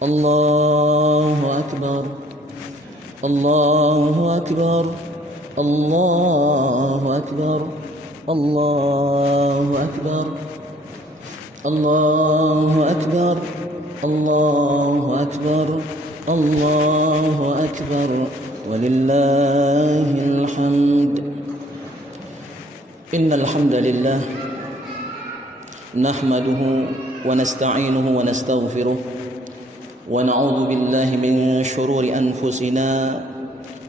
Allahu Akbar, Allahu Akbar, Allahu Akbar, Allahu Akbar, Allahu Akbar, Allahu Akbar, Allahu Akbar, walillahil hamd. Innal hamdalillah nahmaduhu wa nasta'inuhu wa nastaghfiruh wa na'udzu billahi min shururi anfusina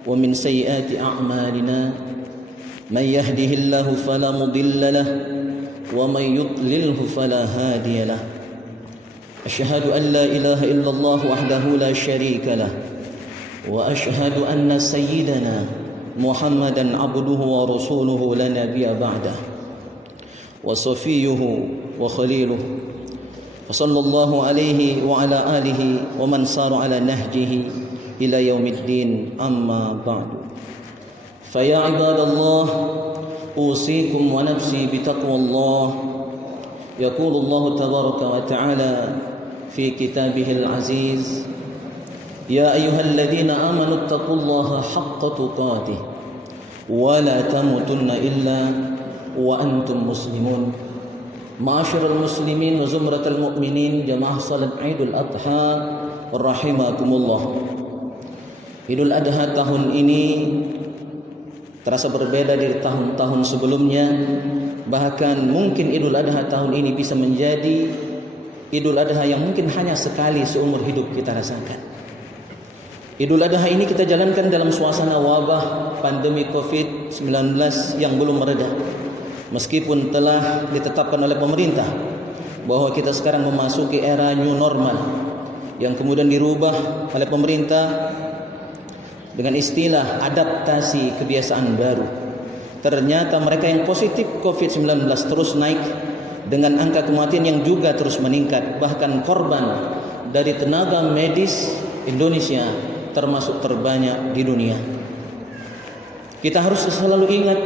wa min sayyiati a'malina. Man yahdihillahu fala mudilla lahu wa man yudlilhu fala hadiya lahu. Asyhadu an la ilaha illallah wahdahu la syarika lahu wa asyhadu anna sayyidana Muhammadan abduhu wa rasuluhu la nabiyya ba'dah wa safiyuhu wa khaliluhu wa sallallahu alaihi wa ala alihi wa man sara ala nahjihi ila yaumiddin, amma ba'du. Fa ya ibadallah usikum wa nafsi bitaqwallah. Yaqulu Allah tabaraka wa ta'ala fi kitabihil aziz, ya ayyuhalladzina amanu taqullaha haqqa tuqatih wa la tamutunna illa wa antum muslimun. Ma'asyiral muslimin wa zumratal mu'minin, jamaah salat Idul Adha rahimakumullah. Idul Adha tahun ini terasa berbeda dari tahun-tahun sebelumnya. Bahkan mungkin Idul Adha tahun ini bisa menjadi Idul Adha yang mungkin hanya sekali seumur hidup kita rasakan. Idul Adha ini kita jalankan dalam suasana wabah pandemi COVID-19 yang belum mereda. Meskipun telah ditetapkan oleh pemerintah bahwa kita sekarang memasuki era new normal yang kemudian dirubah oleh pemerintah dengan istilah adaptasi kebiasaan baru. Ternyata mereka yang positif COVID-19 terus naik dengan angka kematian yang juga terus meningkat. Bahkan korban dari tenaga medis Indonesia termasuk terbanyak di dunia. Kita harus selalu ingat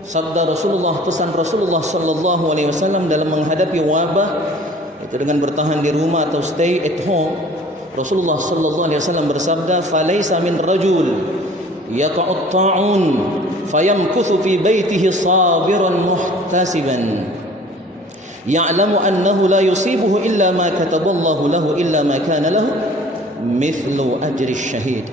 sabda Rasulullah, pesan Rasulullah sallallahu alaihi wasallam dalam menghadapi wabah, itu dengan bertahan di rumah atau stay at home. Rasulullah sallallahu alaihi wasallam bersabda, "Falaisa min rajul yaqa'ut ta'un fayamkuthu fi baitihi sabiran muhtasiban ya'lamu annahu la yusibuhu illa ma kataballahu lahu illa ma kana lahu mithlu ajri syahid."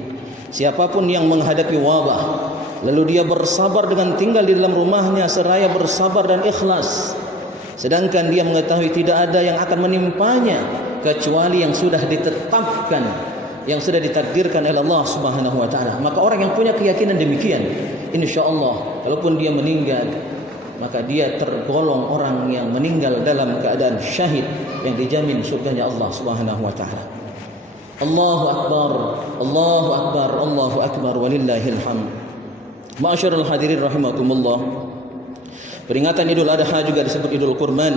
Siapapun yang menghadapi wabah lalu dia bersabar dengan tinggal di dalam rumahnya seraya bersabar dan ikhlas, sedangkan dia mengetahui tidak ada yang akan menimpanya kecuali yang sudah ditetapkan, yang sudah ditakdirkan oleh Allah Subhanahu wa taala. Maka orang yang punya keyakinan demikian, insyaallah kalaupun dia meninggal, maka dia tergolong orang yang meninggal dalam keadaan syahid yang dijamin surganya Allah Subhanahu wa taala. Allahu akbar, Allahu akbar, Allahu akbar, walillahil hamd. Ma'asyiral hadirin rahimakumullah. Peringatan Idul Adha juga disebut Idul Kurban,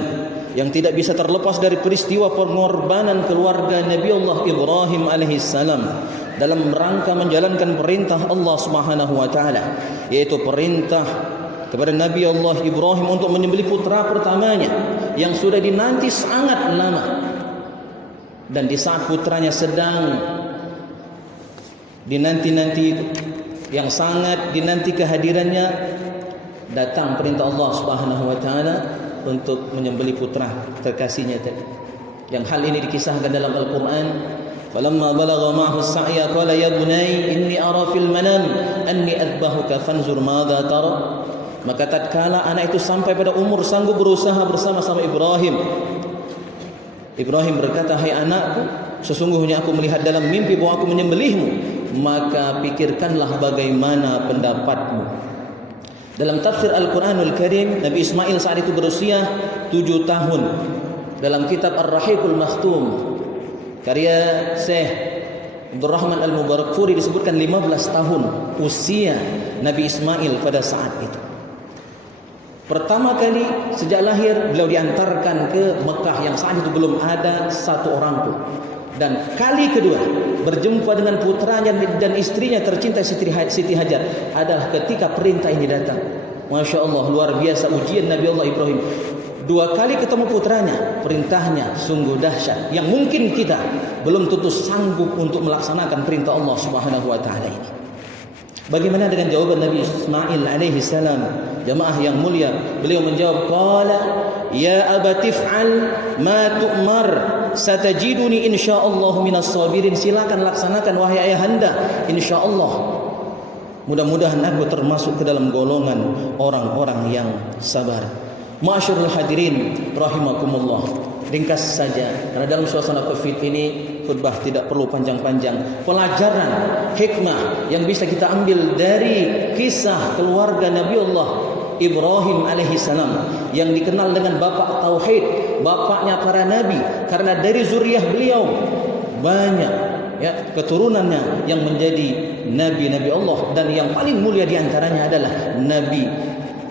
yang tidak bisa terlepas dari peristiwa pengorbanan keluarga Nabi Allah Ibrahim alaihissalam dalam rangka menjalankan perintah Allah Subhanahu wa taala, yaitu perintah kepada Nabi Allah Ibrahim untuk menyembelih putra pertamanya yang sudah dinanti sangat lama. Dan di saat putranya sedang dinanti-nanti, yang sangat dinanti kehadirannya, datang perintah Allah Subhanahu wa taala untuk menyembelih putra terkasihnya tadi. Yang hal ini dikisahkan dalam Al-Qur'an. Falamma balagha ma'ahu as-sa'ya qala ya bunayya inni ara fil manam anni adbahuka fanzur madza tara. Maka tatkala anak itu sampai pada umur sanggup berusaha bersama-sama Ibrahim, Ibrahim berkata, "Hai anakku, sesungguhnya aku melihat dalam mimpi bahwa aku menyembelihmu, maka pikirkanlah bagaimana pendapatmu." Dalam tafsir Al-Quranul Karim, Nabi Ismail saat itu berusia 7 tahun. Dalam kitab Ar-Rahiqul Makhtum karya Syekh Abdurrahman Al-Mubarakfuri disebutkan 15 tahun usia Nabi Ismail pada saat itu. Pertama kali sejak lahir beliau diantarkan ke Mekah yang saat itu belum ada satu orang pun. Dan kali kedua berjumpa dengan putranya dan istrinya tercinta Siti Hajar adalah ketika perintah ini datang. Masya Allah, luar biasa ujian Nabi Allah Ibrahim. 2 kali ketemu putranya, perintahnya sungguh dahsyat yang mungkin kita belum tentu sanggup untuk melaksanakan perintah Allah Subhanahu wa taala ini. Bagaimana dengan jawaban Nabi Ismail alaihi salam? Jamaah yang mulia, beliau menjawab, qala ya abati fa'al ma tu'mar satajiduni insyaallah minas sabirin. Silakan laksanakan wahai ayahanda, insyaallah mudah-mudahan aku termasuk ke dalam golongan orang-orang yang sabar. Ma'asyiral hadirin rahimakumullah. Ringkas saja karena dalam suasana Covid ini khutbah tidak perlu panjang-panjang. Pelajaran hikmah yang bisa kita ambil dari kisah keluarga Nabiullah Ibrahim alaihissalam yang dikenal dengan bapak tauhid, bapaknya para nabi, karena dari zuriyah beliau banyak keturunannya yang menjadi nabi-nabi Allah, dan yang paling mulia di antaranya adalah Nabi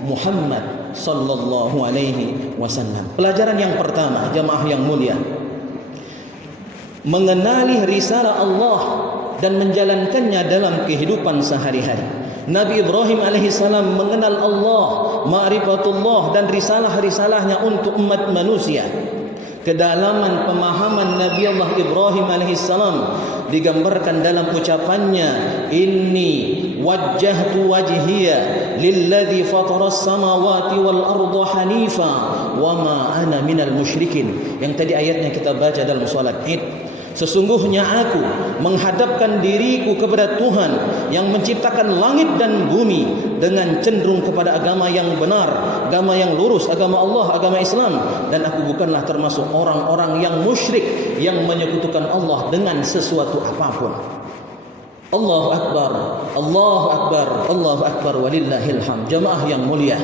Muhammad sallallahu alaihi wasallam. Pelajaran yang pertama, jamaah yang mulia, mengenali risalah Allah dan menjalankannya dalam kehidupan sehari-hari. Nabi Ibrahim alaihissalam mengenal Allah, ma'rifatullah dan risalah-risalahnya untuk umat manusia. Kedalaman pemahaman Nabi Allah Ibrahim alaihissalam digambarkan dalam ucapannya, inni wajjahtu wajhiya lilladzi fataras samawati wal arda hanifa wama ana minal musyrikin. Yang tadi ayatnya kita baca dalam salat Id. Sesungguhnya aku menghadapkan diriku kepada Tuhan yang menciptakan langit dan bumi dengan cenderung kepada agama yang benar, agama yang lurus, agama Allah, agama Islam, dan aku bukanlah termasuk orang-orang yang musyrik yang menyekutukan Allah dengan sesuatu apapun. Allahu Akbar, Allahu Akbar, Allahu Akbar, walillahil hamd. Jamaah yang mulia,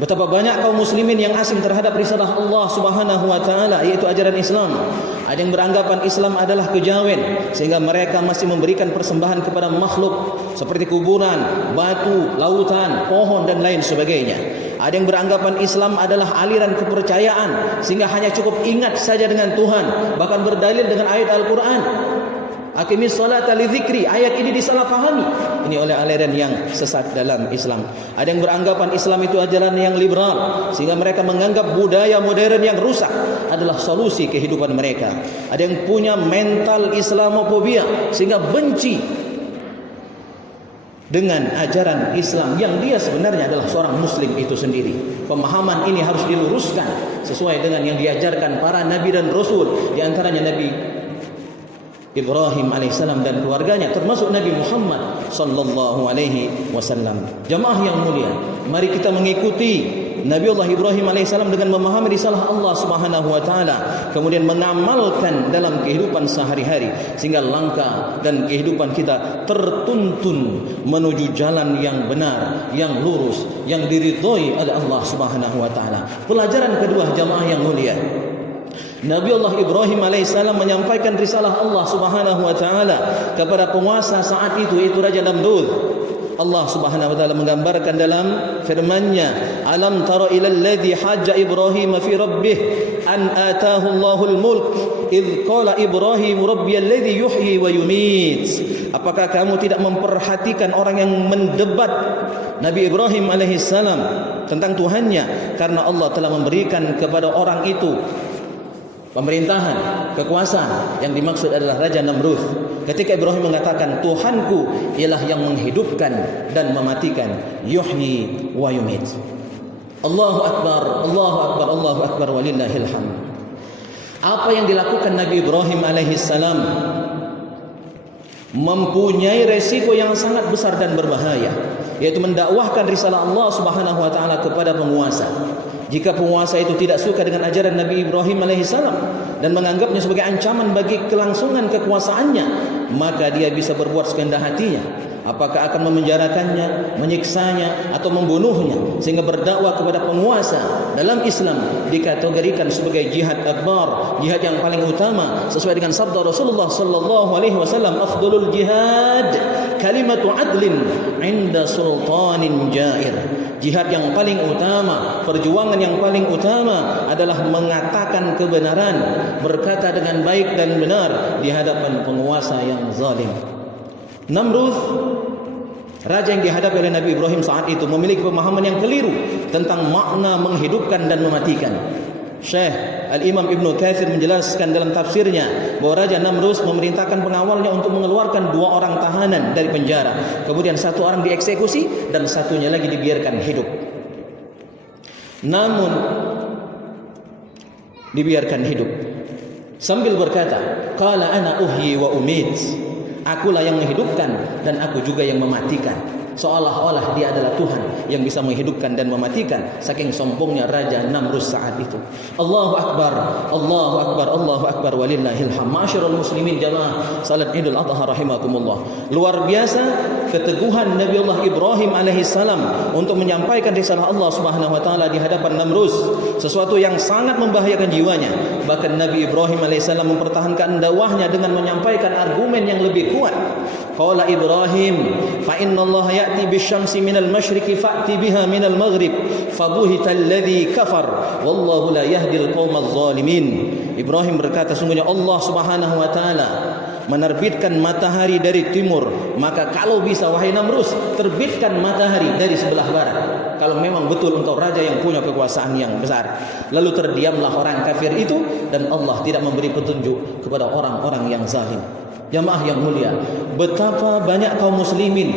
betapa banyak kaum muslimin yang asing terhadap risalah Allah Subhanahu wa taala, yaitu ajaran Islam. Ada yang beranggapan Islam adalah kejawen, sehingga mereka masih memberikan persembahan kepada makhluk seperti kuburan, batu, lautan, pohon dan lain sebagainya. Ada yang beranggapan Islam adalah aliran kepercayaan, sehingga hanya cukup ingat saja dengan Tuhan, bahkan berdalil dengan ayat Al-Quran. Aqimis salata li dzikri. Ayat ini disalahpahami ini oleh aliran yang sesat dalam Islam. Ada yang beranggapan Islam itu ajaran yang liberal, sehingga mereka menganggap budaya modern yang rusak adalah solusi kehidupan mereka. Ada yang punya mental Islamofobia, sehingga benci dengan ajaran Islam yang dia sebenarnya adalah seorang muslim itu sendiri. Pemahaman ini harus diluruskan sesuai dengan yang diajarkan para nabi dan rasul, di antaranya Nabi Ibrahim alaihissalam dan keluarganya, termasuk Nabi Muhammad sallallahu alaihi wasallam. Jamaah yang mulia, mari kita mengikuti Nabiullah Ibrahim alaihissalam dengan memahami risalah Allah Subhanahu wa taala, kemudian mengamalkan dalam kehidupan sehari-hari, sehingga langkah dan kehidupan kita tertuntun menuju jalan yang benar, yang lurus, yang diridhoi oleh Allah Subhanahu wa taala. Pelajaran kedua, jamaah yang mulia, Nabi Allah Ibrahim alaihissalam menyampaikan risalah Allah Subhanahu wa taala kepada penguasa saat itu, yaitu Raja Namrud. Allah Subhanahu wa taala menggambarkan dalam firman-Nya, alam tara ilal ladzi hajja Ibrahim fi rabbih an ataahu Allahul mulk idz qala Ibrahim rabbiyal ladzi yuhyi wa yumit. Apakah kamu tidak memperhatikan orang yang mendebat Nabi Ibrahim alaihissalam tentang Tuhannya, karena Allah telah memberikan kepada orang itu pemerintahan, kekuasaan. Yang dimaksud adalah Raja Namrud. Ketika Ibrahim mengatakan, Tuhanku ialah yang menghidupkan dan mematikan, yuhyi wa yumit. Allahu Akbar, Allahu Akbar, Allahu Akbar, walillahil hamd. Apa yang dilakukan Nabi Ibrahim alaihissalam mempunyai resiko yang sangat besar dan berbahaya, yaitu mendakwahkan risalah Allah Subhanahu wa taala kepada penguasa. Jika penguasa itu tidak suka dengan ajaran Nabi Ibrahim alaihissalam dan menganggapnya sebagai ancaman bagi kelangsungan kekuasaannya, maka dia bisa berbuat sekehendak hatinya. Apakah akan memenjarakannya, menyiksanya, atau membunuhnya, sehingga berdakwah kepada penguasa dalam Islam dikategorikan sebagai jihad akbar, jihad yang paling utama, sesuai dengan sabda Rasulullah sallallahu alaihi wasallam, afdalul jihad kalimatu adlin inda sultanin jair. Jihad yang paling utama, perjuangan yang paling utama adalah mengatakan kebenaran, berkata dengan baik dan benar di hadapan penguasa yang zalim. Namrud Raja yang dihadapi oleh Nabi Ibrahim saat itu memiliki pemahaman yang keliru tentang makna menghidupkan dan mematikan. Syekh Al-Imam Ibnu Katsir menjelaskan dalam tafsirnya bahwa Raja Namrus memerintahkan pengawalnya untuk mengeluarkan 2 orang tahanan dari penjara. Kemudian 1 orang dieksekusi dan satunya lagi dibiarkan hidup. Namun dibiarkan hidup sambil berkata, qala ana uhyi wa umit. Akulah yang menghidupkan dan aku juga yang mematikan. Seolah-olah dia adalah Tuhan yang bisa menghidupkan dan mematikan. Saking sombongnya Raja Namrus saat itu. Allahu Akbar, Allahu Akbar, Allahu Akbar, walillahil hamd. Ma'asyiral muslimin jamaah salat Idul Adha rahimakumullah. Luar biasa keteguhan Nabiullah Ibrahim alaihissalam untuk menyampaikan risalah Allah Subhanahu wa taala di hadapan Namrus, sesuatu yang sangat membahayakan jiwanya. Bahkan Nabi Ibrahim alaihissalam mempertahankan dakwahnya dengan menyampaikan argumen yang lebih kuat. Qala Ibrahim, fa innallaha ya'ti bisyamsi minal masyriqi fa'ti biha minal maghrib fabuhital ladzi kafar wallahu la yahdil qaumadz zalimin. Ibrahim berkata, sungguhnya Allah Subhanahu wa taala menerbitkan matahari dari timur, maka kalau bisa wahai Namrus, terbitkan matahari dari sebelah barat. Kalau memang betul engkau raja yang punya kekuasaan yang besar. Lalu terdiamlah orang kafir itu dan Allah tidak memberi petunjuk kepada orang-orang yang zalim. Jamaah yang mulia, betapa banyak kaum muslimin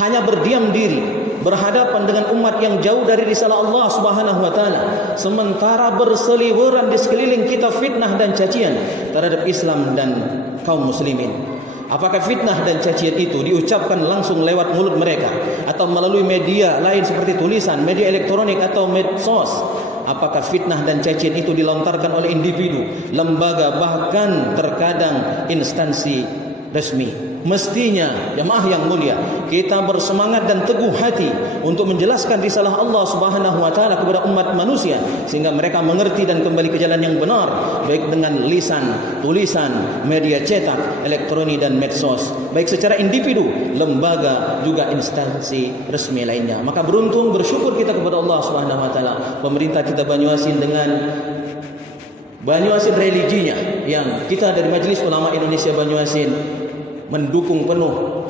hanya berdiam diri berhadapan dengan umat yang jauh dari risalah Allah Subhanahu wa taala, sementara berseliweran di sekeliling kita fitnah dan cacian terhadap Islam dan kaum muslimin. Apakah fitnah dan cacian itu diucapkan langsung lewat mulut mereka atau melalui media lain seperti tulisan, media elektronik atau medsos? Apakah fitnah dan cacian itu dilontarkan oleh individu, lembaga, bahkan terkadang instansi resmi? Mestinya jemaah yang mulia, kita bersemangat dan teguh hati untuk menjelaskan risalah Allah Subhanahu wa taala kepada umat manusia sehingga mereka mengerti dan kembali ke jalan yang benar, baik dengan lisan, tulisan, media cetak, elektronik dan medsos, baik secara individu, lembaga, juga instansi resmi lainnya. Maka beruntung, bersyukur kita kepada Allah Subhanahu wa taala, pemerintah kita Banyuasin dengan Banyuasin religinya yang kita dari Majelis Ulama Indonesia Banyuasin mendukung penuh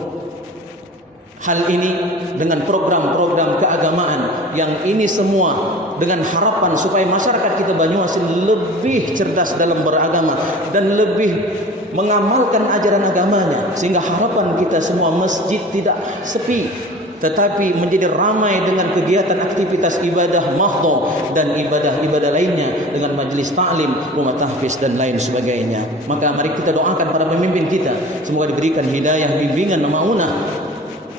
hal ini dengan program-program keagamaan yang ini semua dengan harapan supaya masyarakat kita Banyuasin lebih cerdas dalam beragama dan lebih mengamalkan ajaran agamanya, sehingga harapan kita semua masjid tidak sepi tetapi menjadi ramai dengan kegiatan aktivitas ibadah mahdhah dan ibadah-ibadah lainnya dengan majlis taklim, rumah tahfiz dan lain sebagainya. Maka mari kita doakan para pemimpin kita, semoga diberikan hidayah, bimbingan, maunah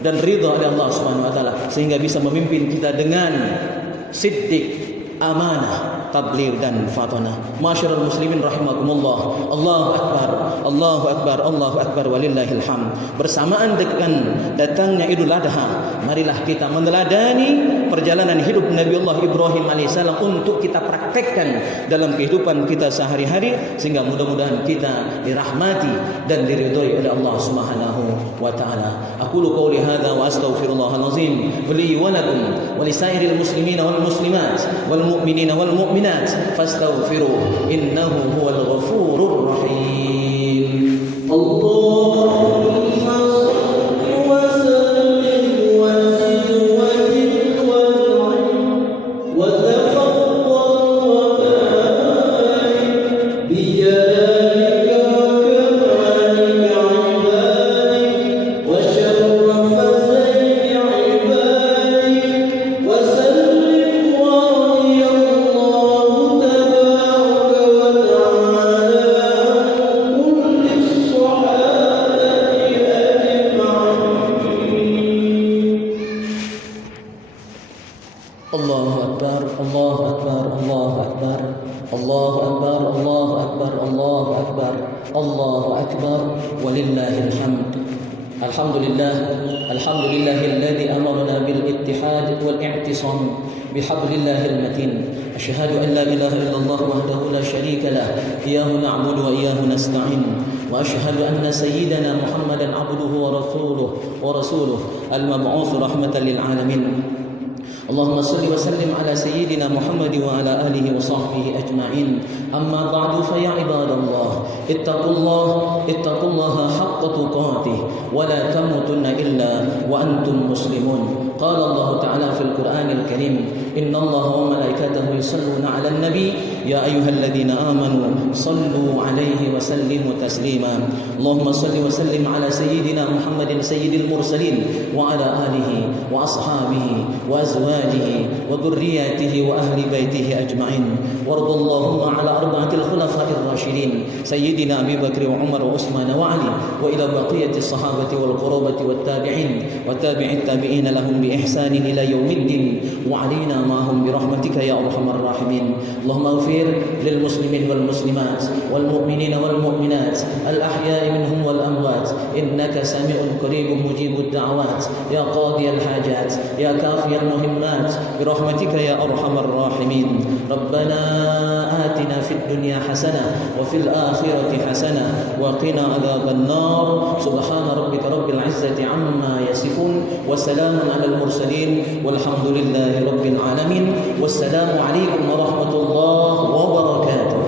dan ridha oleh Allah Subhanahu wa taala sehingga bisa memimpin kita dengan siddiq, amanah, tabligh dan fatanah. Masyarul muslimin rahimakumullah. Allahu akbar, Allahu akbar, Allahu akbar, walillahil hamd. Bersamaan dengan datangnya Idul Adha, marilah kita meneladani perjalanan hidup Nabiullah Ibrahim alaihissalam untuk kita praktekkan dalam kehidupan kita sehari-hari sehingga mudah-mudahan kita dirahmati dan diridhai oleh Allah Subhanahu wa taala. Aqulu qouli hadza wa astaghfirullahal azim li wa lakum wa lisairil muslimina wal muslimat wal mu'minina wal mu'minat fastaghfiruhu innahu huwal ghafurur rahim. Allahumma shalli wa sallim wa zid wa zid wa tafaddal wa barik bi jalalika wa kamalika ibadik wa syarrafa zaini ibadik wa sallim wa radiyallahu tabaraka wa ta'ala kulli sahabati ajma'in. Allahu akbar, Allahu akbar, Allahu akbar, Allahu akbar, Allahu akbar, Allahu akbar, Allahu akbar, walillahil hamd. Alhamdulillah, alhamdulillahilladzi amarna bil ittihad wal i'tisam bihablillahil matin. Asyhadu an la ilaha illallah wahdahu la syarika lah, iyyahu na'budu wa iyyahu nasta'in. Wa asyhadu anna sayyidana Muhammadan 'abduhu wa rasuluhu al-mab'uts rahmatan lil alamin. اللهم صل وسلم على سيدنا محمد وعلى آله وصحبه أجمعين. أما بعد فيا عباد الله اتقوا الله حق تقاته ولا تموتن إلا وأنتم مسلمون. قال الله تعالى في القرآن الكريم إن الله وملائكته يصلون على النبي يا أيها الذين آمنوا صلوا عليه وسلموا تسليما. اللهم صل وسلم على سيدنا محمد سيد المرسلين وعلى آله وأصحابه وأزواجه وذرياته وأهل بيته أجمعين. وارض اللهم على أربعة الخلفاء الراشدين سيدنا أبي بكر وعمر وعثمان وعلي وإلى بقية الصحابة والقرابة والتابعين وتابع التابعين لهم بإحسان إلى يوم الدين وعلينا معهم برحمتك يا أرحم الراحمين. اللهم اغفر للمسلمين والمسلمات والمؤمنين والمؤمنات الأحياء منهم والأموات إنك سميع قريب مجيب الدعوات يا قاضي الحاجات يا كافي المهمات برحمتك يا أرحم الراحمين. ربنا آتنا في الدنيا حسنة وفي الآخرة حسنة وقنا عذاب النار. سبحان ربك رب العزة عما يصفون وسلام على المرسلين والحمد لله رب العالمين. والسلام عليكم ورحمة الله وبركاته.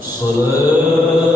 صلاة